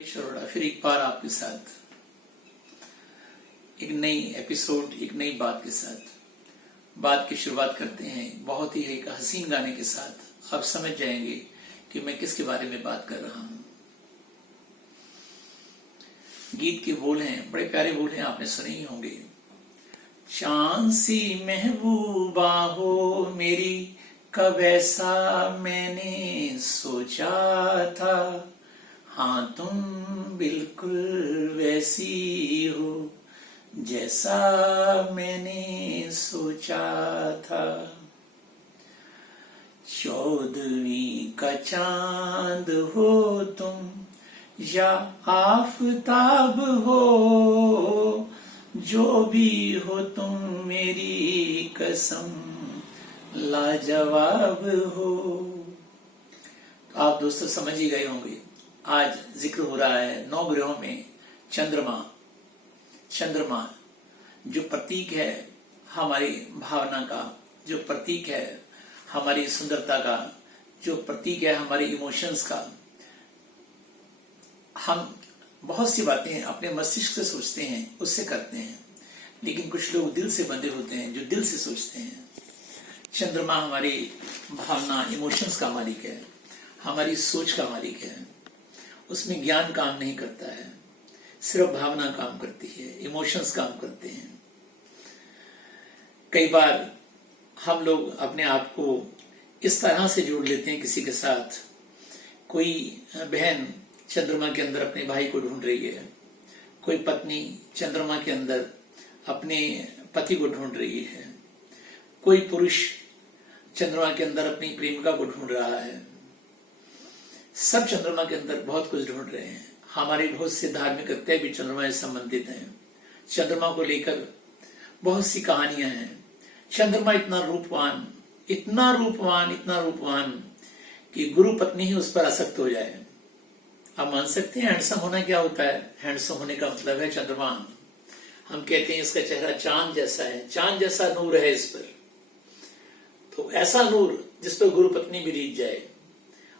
अरोड़ा फिर एक बार आपके साथ एक नई एपिसोड, एक नई बात के साथ बात की शुरुआत करते हैं। बहुत ही एक हसीन गाने के साथ आप समझ जाएंगे कि मैं किसके बारे में बात कर रहा हूं। गीत के बोल हैं, बड़े प्यारे बोल हैं, आपने सुने ही होंगे। चांद सी महबूबा हो मेरी, कब ऐसा मैंने सोचा था। हाँ तुम बिल्कुल वैसी हो जैसा मैंने सोचा था। 14वीं का चांद हो तुम या आफताब हो, जो भी हो तुम मेरी कसम लाजवाब हो। तो आप दोस्तों समझ ही गए होंगे, आज जिक्र हो रहा है 9 ग्रहों में चंद्रमा जो प्रतीक है हमारी भावना का, जो प्रतीक है हमारी सुंदरता का, जो प्रतीक है हमारे इमोशंस का। हम बहुत सी बातें अपने मस्तिष्क से सोचते हैं, उससे करते हैं, लेकिन कुछ लोग दिल से बंधे होते हैं जो दिल से सोचते हैं। चंद्रमा हमारी भावना, इमोशंस का मालिक है, हमारी सोच का मालिक है। उसमें ज्ञान काम नहीं करता है, सिर्फ भावना काम करती है, इमोशंस काम करते हैं। कई बार हम लोग अपने आप को इस तरह से जोड़ लेते हैं किसी के साथ। कोई बहन चंद्रमा के अंदर अपने भाई को ढूंढ रही है, कोई पत्नी चंद्रमा के अंदर अपने पति को ढूंढ रही है, कोई पुरुष चंद्रमा के अंदर अपनी प्रेमिका को ढूंढ रहा है। सब चंद्रमा के अंदर बहुत कुछ ढूंढ रहे हैं। हमारे बहुत से धार्मिक कृत्य भी चंद्रमा से संबंधित हैं। चंद्रमा को लेकर बहुत सी कहानियां हैं। चंद्रमा इतना रूपवान, इतना रूपवान, इतना रूपवान कि गुरु पत्नी ही उस पर आसक्त हो जाए। आप मान सकते हैं हैंडसम होना क्या होता है। हैंडसम होने का मतलब है चंद्रमा। हम कहते हैं इसका चेहरा चांद जैसा है, चांद जैसा नूर है इस पर। तो ऐसा नूर जिस पर गुरु पत्नी भी रीझ जाए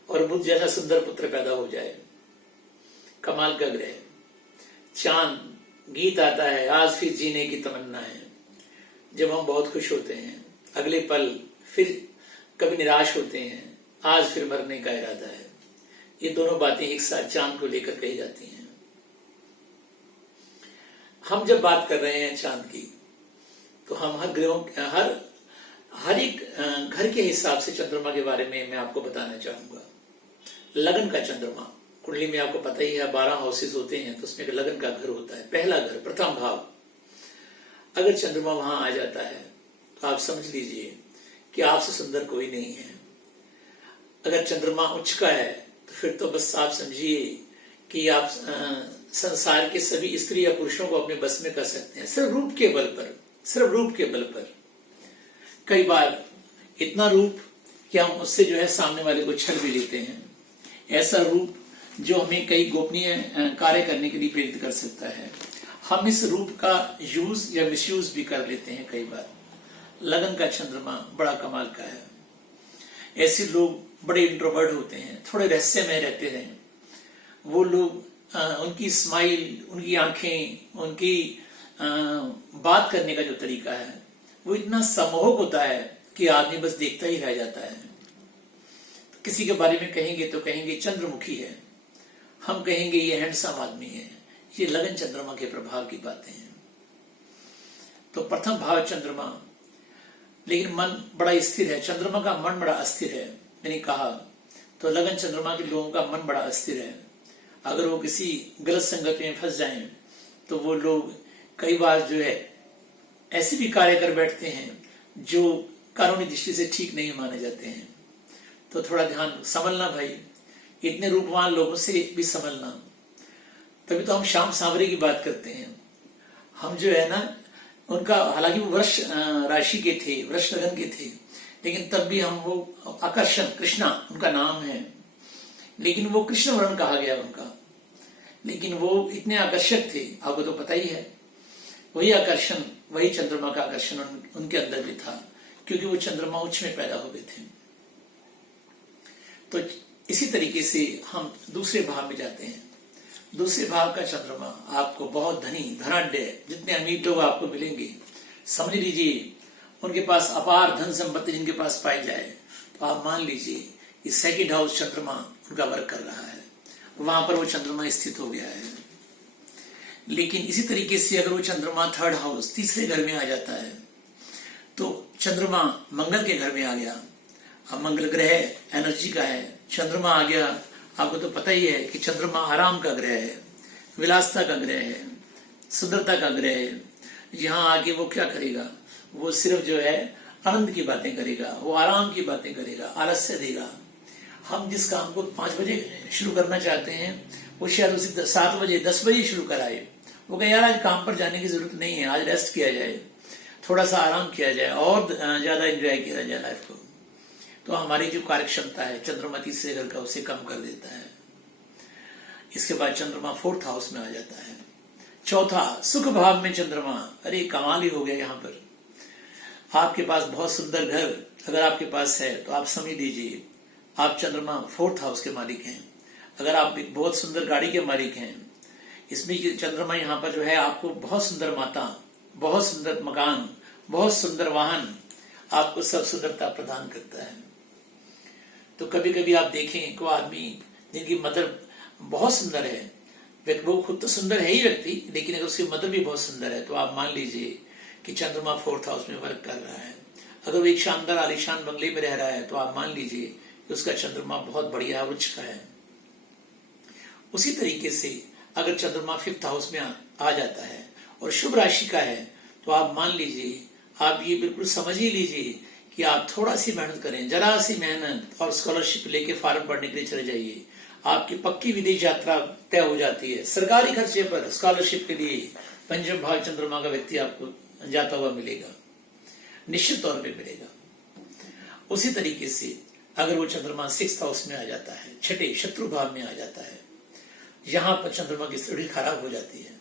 और बुद्ध जैसा सुंदर पुत्र पैदा हो जाए। कमाल का ग्रह चांद। गीत आता है, आज फिर जीने की तमन्ना है। जब हम बहुत खुश होते हैं, अगले पल फिर कभी निराश होते हैं, आज फिर मरने का इरादा है। ये दोनों बातें एक साथ चांद को लेकर कही जाती हैं। हम जब बात कर रहे हैं चांद की, तो हम हर ग्रहों, हर एक घर के हिसाब से चंद्रमा के बारे में मैं आपको बताना चाहूंगा। लगन का चंद्रमा, कुंडली में आपको पता ही है 12 हाउसेस होते हैं, तो उसमें लगन का घर होता है। पहला घर, प्रथम भाव। अगर चंद्रमा वहां आ जाता है तो आप समझ लीजिए कि आपसे सुंदर कोई नहीं है। अगर चंद्रमा उच्च का है तो फिर तो बस आप समझिए कि आप संसार के सभी स्त्री या पुरुषों को अपने बस में कर सकते हैं, सिर्फ रूप के बल पर, सिर्फ रूप के बल पर। कई बार इतना रूप कि हम उससे जो है सामने वाले को छल भी लेते हैं। ऐसा रूप जो हमें कई गोपनीय कार्य करने के लिए प्रेरित कर सकता है। हम इस रूप का यूज या मिसयूज भी कर लेते हैं कई बार। लगन का चंद्रमा बड़ा कमाल का है। ऐसे लोग बड़े इंट्रोवर्ट होते हैं, थोड़े रहस्यमय रहते हैं। वो लोग, उनकी स्माइल, उनकी आंखें, उनकी बात करने का जो तरीका है वो इतना सम्मोहक होता है कि आदमी बस देखता ही रह जाता है। तो किसी के बारे में कहेंगे तो कहेंगे चंद्रमुखी है, हम कहेंगे ये हैंडसम आदमी है। ये लगन चंद्रमा के प्रभाव की बातें हैं। तो प्रथम भाव चंद्रमा, लेकिन मन बड़ा स्थिर है। चंद्रमा का मन बड़ा अस्थिर है। मैंने कहा तो लगन चंद्रमा के लोगों का मन बड़ा अस्थिर है। अगर वो किसी गलत संगत में फंस जाएं तो वो लोग कई बार जो है ऐसे भी कार्य कर बैठते हैं जो कानूनी दृष्टि से ठीक नहीं माने जाते हैं। तो थोड़ा ध्यान, संभलना भाई, इतने रूपवान लोगों से भी संभलना। तभी तो हम श्याम सांवरे की बात करते हैं। हम जो है ना, उनका, हालांकि वो वृष राशि के थे, वृष लगन के थे, लेकिन तब भी हम वो आकर्षण, कृष्णा उनका नाम है, लेकिन वो कृष्ण वर्ण कहा गया उनका। लेकिन वो इतने आकर्षक थे, आपको तो पता ही है। वही आकर्षण, वही चंद्रमा का आकर्षण उनके अंदर भी था, क्योंकि वो चंद्रमा उच्च में पैदा हो गए थे। तो इसी तरीके से हम दूसरे भाव में जाते हैं। दूसरे भाव का चंद्रमा आपको बहुत धनी धनाढ्य, जितने अमीर लोग आपको मिलेंगे समझ लीजिए उनके पास अपार धन संपत्ति जिनके पास पाई जाए, तो आप मान लीजिए कि सेकंड हाउस चंद्रमा उनका वर्क कर रहा है, वहां पर वो चंद्रमा स्थित हो गया है। लेकिन इसी तरीके से अगर वो चंद्रमा थर्ड हाउस तीसरे घर में आ जाता है, तो चंद्रमा मंगल के घर में आ गया। अब मंगल ग्रह एनर्जी का है, चंद्रमा आ गया, आपको तो पता ही है कि चंद्रमा आराम का ग्रह है, विलासता का ग्रह है, सुंदरता का ग्रह है। यहाँ आके वो क्या करेगा, वो सिर्फ जो है आनंद की बातें करेगा, वो आराम की बातें करेगा, आलस्य देगा। हम जिस काम को 5 बजे शुरू करना चाहते हैं, वो शायद उसे 7 बजे 10 बजे शुरू कराए। वो कहे यार आज काम पर जाने की जरूरत नहीं है, आज रेस्ट किया जाए, थोड़ा सा आराम किया जाए और ज्यादा एंजॉय किया जाए लाइफ को। तो हमारी जो कार्य क्षमता है चंद्रमा तीसरे घर का उसे कम कर देता है। इसके बाद चंद्रमा फोर्थ हाउस में आ जाता है। चौथा सुख भाव में चंद्रमा, अरे कमाल ही हो गया। यहाँ पर आपके पास बहुत सुंदर घर अगर आपके पास है तो आप समझ लीजिए आप चंद्रमा फोर्थ हाउस के मालिक हैं। अगर आप एक बहुत सुंदर गाड़ी के मालिक हैं, इसमें चंद्रमा यहाँ पर जो है आपको बहुत सुंदर माता, बहुत सुंदर मकान, बहुत सुंदर वाहन, आपको सब सुंदरता प्रदान करता है। तो कभी कभी आप देखें को आदमी जिनकी मदर बहुत सुंदर है, वो खुद तो सुंदर है ही व्यक्ति, लेकिन अगर उसकी मदर भी बहुत सुंदर है तो आप मान लीजिए कि चंद्रमा फोर्थ हाउस में वर्क कर रहा है। अगर वो एक शानदार आलीशान बंगले में रह रहा है तो आप मान लीजिए कि उसका चंद्रमा बहुत बढ़िया उच्च का है। उसी तरीके से अगर चंद्रमा फिफ्थ हाउस में आ जाता है और शुभ राशि का है तो आप मान लीजिए, आप ये बिल्कुल समझ ही लीजिए कि आप थोड़ा सी मेहनत करें, जरा सी मेहनत और स्कॉलरशिप लेके फॉरेन पढ़ने के लिए चले जाइए, आपकी पक्की विदेश यात्रा तय हो जाती है। सरकारी खर्चे पर स्कॉलरशिप के लिए पंचम भाव चंद्रमा का व्यक्ति आपको जाता हुआ मिलेगा, निश्चित तौर पे मिलेगा। उसी तरीके से अगर वो चंद्रमा सिक्स्थ हाउस में आ जाता है, छठे शत्रु भाव में आ जाता है, यहाँ पर चंद्रमा की स्थिति खराब हो जाती है।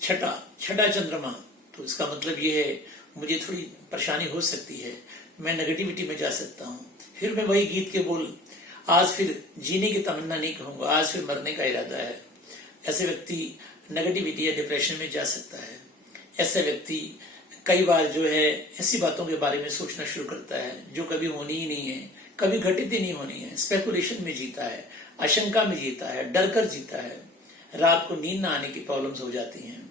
छठा चंद्रमा, तो इसका मतलब ये है मुझे थोड़ी परेशानी हो सकती है, मैं नेगेटिविटी में जा सकता हूँ, फिर मैं वही गीत के बोल, आज फिर जीने की तमन्ना नहीं कहूंगा, आज फिर मरने का इरादा है। ऐसे व्यक्ति नेगेटिविटी या डिप्रेशन में जा सकता है। ऐसा व्यक्ति कई बार जो है ऐसी बातों के बारे में सोचना शुरू करता है जो कभी होनी ही नहीं है, कभी घटित ही नहीं होनी है। स्पेकुलेशन में जीता है, आशंका में जीता है, डर कर जीता है, रात को नींद ना आने की प्रॉब्लम्स हो जाती हैं।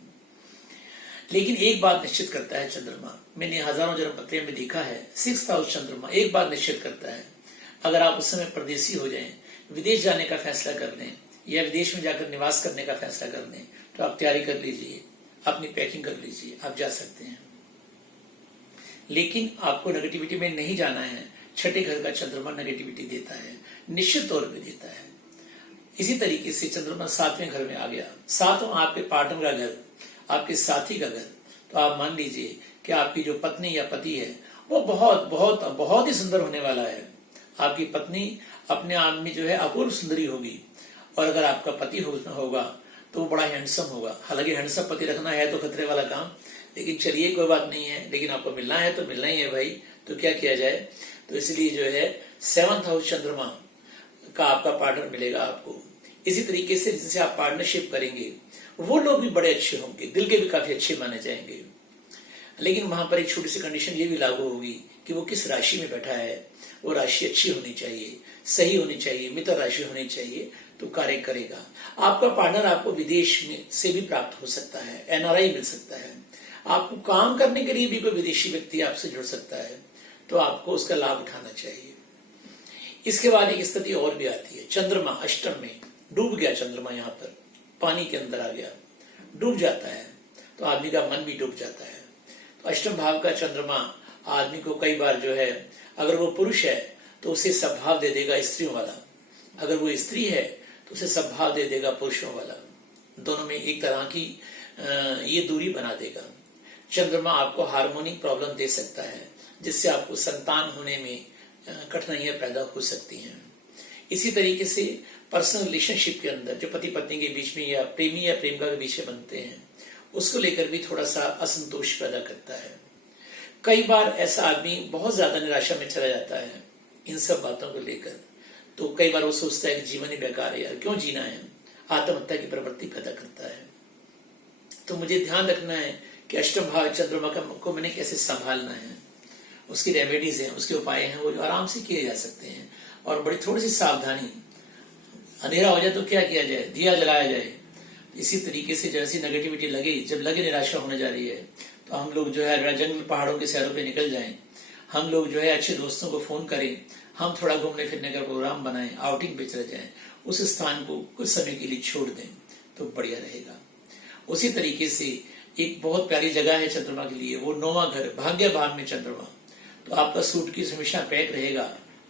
लेकिन एक बात निश्चित करता है चंद्रमा, मैंने हजारों जन्म पत्रियों में देखा है, सिक्स्थ हाउस चंद्रमा एक बात निश्चित करता है, अगर आप उस समय परदेसी हो जाएं, विदेश जाने का फैसला कर लें या विदेश में जाकर निवास करने का फैसला कर लें, तो आप तैयारी कर लीजिए, अपनी पैकिंग कर लीजिए, आप जा सकते हैं। लेकिन आपको नेगेटिविटी में नहीं जाना है। छठे घर का चंद्रमा नेगेटिविटी देता है, निश्चित तौर पे देता है। इसी तरीके से चंद्रमा सातवें घर में आ गया, सातवां आपके पार्टनर का घर, आपके साथी का घर, तो आप मान लीजिए कि आपकी जो पत्नी या पति है वो बहुत बहुत बहुत ही सुंदर होने वाला है। आपकी पत्नी अपने आप में जो है अपूर्व सुंदरी होगी, और अगर आपका पति होगा तो वो बड़ा हैंडसम होगा। हालांकि हैंडसम पति रखना है तो खतरे वाला काम, लेकिन चलिए कोई बात नहीं है, लेकिन आपको मिलना है तो मिलना ही है भाई, तो क्या किया जाए। तो इसलिए जो है सेवंथ हाउस चंद्रमा का आपका पार्टनर मिलेगा आपको। इसी तरीके से जिनसे आप पार्टनरशिप करेंगे वो लोग भी बड़े अच्छे होंगे, दिल के भी काफी अच्छे माने जाएंगे। लेकिन वहां पर एक छोटी सी कंडीशन ये भी लागू होगी कि वो किस राशि में बैठा है, वो राशि अच्छी होनी चाहिए, सही होनी चाहिए, मित्र राशि होनी चाहिए, तो कार्य करेगा। आपका पार्टनर आपको विदेश में से भी प्राप्त हो सकता है, एनआरआई मिल सकता है, आपको काम करने के लिए भी कोई विदेशी व्यक्ति आपसे जुड़ सकता है, तो आपको उसका लाभ उठाना चाहिए। इसके बाद एक स्थिति और भी आती है, चंद्रमा अष्टम में डूब गया, चंद्रमा यहाँ पर पानी के अंदर आ गया, डूब जाता है, तो आदमी का मन भी डूब जाता है। तो अष्टम भाव का चंद्रमा आदमी को कई बार जो है, अगर वो पुरुष है तो उसे सद्भाव दे देगा स्त्रियों वाला, अगर वो स्त्री है तो उसे सद्भाव दे देगा पुरुषों वाला, दोनों में एक तरह की ये दूरी बना देगा। चंद्रमा आपको हार्मोनिक प्रॉब्लम दे सकता है, जिससे आपको संतान होने में कठिनाइयां पैदा हो सकती हैं। इसी तरीके से पर्सनल रिलेशनशिप के अंदर जो पति पत्नी के बीच में या प्रेमी या प्रेमिका के बीच में बनते हैं, उसको लेकर भी थोड़ा सा असंतोष पैदा करता है। कई बार ऐसा आदमी बहुत ज्यादा निराशा में चला जाता है इन सब बातों को लेकर, तो कई बार वो सोचता है कि जीवन ही बेकार है यार, क्यों जीना है, आत्महत्या की प्रवृत्ति पैदा करता है। तो मुझे ध्यान रखना है कि अष्टम भाव चंद्रमा को मैंने कैसे संभालना है, उसकी रेमेडीज हैं, उसके उपाय हैं, वो जो आराम से किए जा सकते हैं। और बड़ी थोड़ी सी सावधानी, अंधेरा हो जाए तो क्या किया जाए, दिया जलाया जाए। इसी तरीके से जैसी नेगेटिविटी लगे, जब लगे निराशा होने जा रही है, तो हम लोग जो है जंगल पहाड़ों के सैरों पे निकल जाएं, हम लोग जो है अच्छे दोस्तों को फोन करें, हम थोड़ा घूमने फिरने का प्रोग्राम बनाएं, आउटिंग पे चले जाएं, उस स्थान को कुछ समय के लिए छोड़ दें तो बढ़िया रहेगा। उसी तरीके से एक बहुत प्यारी जगह है चंद्रमा के लिए, वो 9वां घर, भाग्य भाव में चंद्रमा। तो आपका सूटकेस हमेशा पैक रहेगा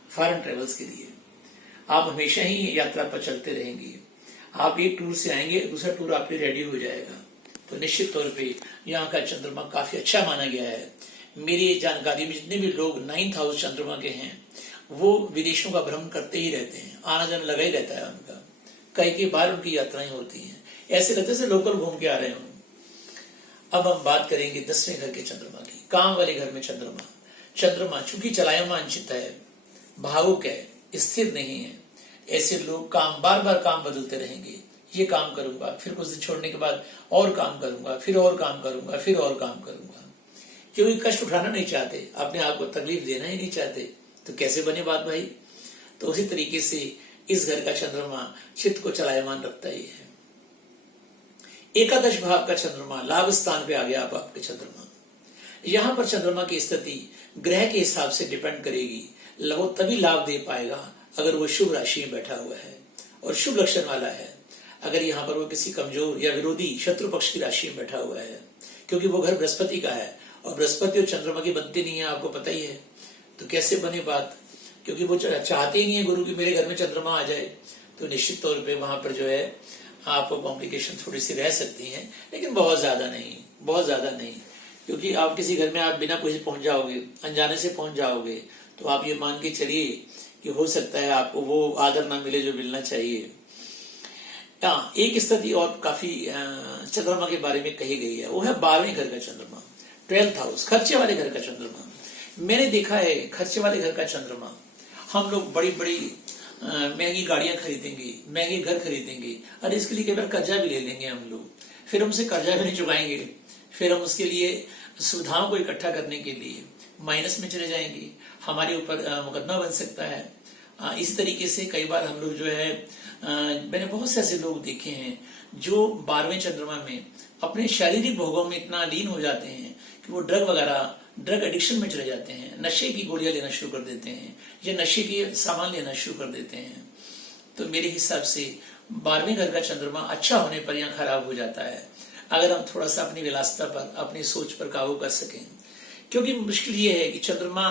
फॉरेन ट्रेवल्स के लिए। आप हमेशा ही यात्रा पर चलते रहेंगे। आप एक टूर से आएंगे, दूसरा टूर आपके रेडी हो जाएगा। तो निश्चित तौर पे यहाँ का चंद्रमा काफी अच्छा माना गया है। मेरी जानकारी में जितने भी लोग 9th हाउस चंद्रमा के हैं, वो विदेशों का भ्रमण करते ही रहते हैं, आना जाना लगा ही रहता है उनका। कई बार उनकी यात्राएं होती हैं, ऐसे लगता है लोकल घूम के आ रहे हो। अब हम बात करेंगे 10वें घर के चंद्रमा की, काम वाले घर में चंद्रमा। चंद्रमा चूंकि चलायमान चित्त है, भावुक है, स्थिर नहीं है, ऐसे लोग बार बार काम बदलते रहेंगे। ये काम करूंगा, फिर कुछ दिन छोड़ने के बाद और काम करूंगा, फिर और काम करूंगा, फिर और काम करूंगा, क्योंकि कष्ट उठाना नहीं चाहते, अपने आप को तकलीफ देना ही नहीं चाहते। तो कैसे बने बात भाई? तो उसी तरीके से इस घर का चंद्रमा चित्त को चलायमान रखता ही है। एकादश भाव का चंद्रमा लाभ स्थान पे आ गया। अब आपके चंद्रमा, यहां पर चंद्रमा की स्थिति ग्रह के हिसाब से डिपेंड करेगी। वो तभी लाभ दे पाएगा अगर वो शुभ राशि में बैठा हुआ है और शुभ लक्षण वाला है। अगर यहाँ पर वो किसी कमजोर या विरोधी शत्रु पक्ष की राशि में बैठा हुआ है, क्योंकि वो घर बृहस्पति का है और बृहस्पति और चंद्रमा की बनती नहीं है, आपको पता ही है। तो कैसे बने बात? क्योंकि वो चाहते ही नहीं है गुरु की मेरे घर में चंद्रमा आ जाए। तो निश्चित तौर पे वहां पर जो है आपको कॉम्प्लिकेशन थोड़ी सी रह सकती है, लेकिन बहुत ज्यादा नहीं, बहुत ज्यादा नहीं। क्योंकि आप किसी घर में आप बिना कुछ पहुंच जाओगे, अनजाने से पहुंच जाओगे, तो आप ये मान के चलिए कि हो सकता है आपको वो आदर ना मिले जो मिलना चाहिए। हाँ, एक स्थिति और काफी चंद्रमा के बारे में कही गई है, वो है 12वें घर का चंद्रमा, 12th हाउस, खर्चे वाले घर का चंद्रमा। मैंने देखा है खर्चे वाले घर का चंद्रमा, हम लोग बड़ी बड़ी महंगी गाड़ियां खरीदेंगे, महंगे घर खरीदेंगे, और इसके लिए कई बार कर्जा भी ले लेंगे हम लोग, फिर हमसे कर्जा भी नहीं चुकाएंगे, फिर हम उसके लिए सुविधाओं को इकट्ठा करने के लिए माइनस में चले जाएंगे, हमारे ऊपर मुकदमा बन सकता है। इस तरीके से कई बार हम लोग जो है मैंने बहुत से ऐसे लोग देखे हैं जो 12वें चंद्रमा में अपने शारीरिक भोगों में इतना लीन हो जाते हैं कि वो ड्रग एडिक्शन में चले जाते हैं, नशे की गोलियां लेना शुरू कर देते हैं या नशे के सामान लेना शुरू कर देते हैं। तो मेरे हिसाब से 12वें घर का चंद्रमा अच्छा होने पर यहाँ खराब हो जाता है, अगर हम थोड़ा सा अपनी विलासिता पर, अपनी सोच पर काबू कर सकें। क्योंकि मुश्किल ये है कि चंद्रमा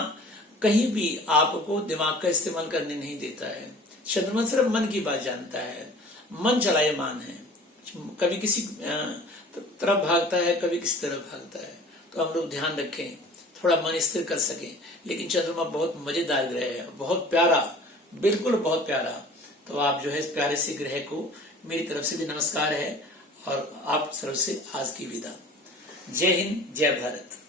कहीं भी आपको दिमाग का इस्तेमाल करने नहीं देता है। चंद्रमा सिर्फ मन की बात जानता है, मन चलायमान है, कभी किसी तरफ भागता है, कभी किसी तरफ भागता है। तो हम लोग ध्यान रखें, थोड़ा मन स्थिर कर सकें। लेकिन चंद्रमा बहुत मजेदार ग्रह है, बहुत प्यारा, बिल्कुल बहुत प्यारा। तो आप जो है इस प्यारे से ग्रह को मेरी तरफ से भी नमस्कार है और आप तरफ से आज की विदा। जय हिंद, जय भारत।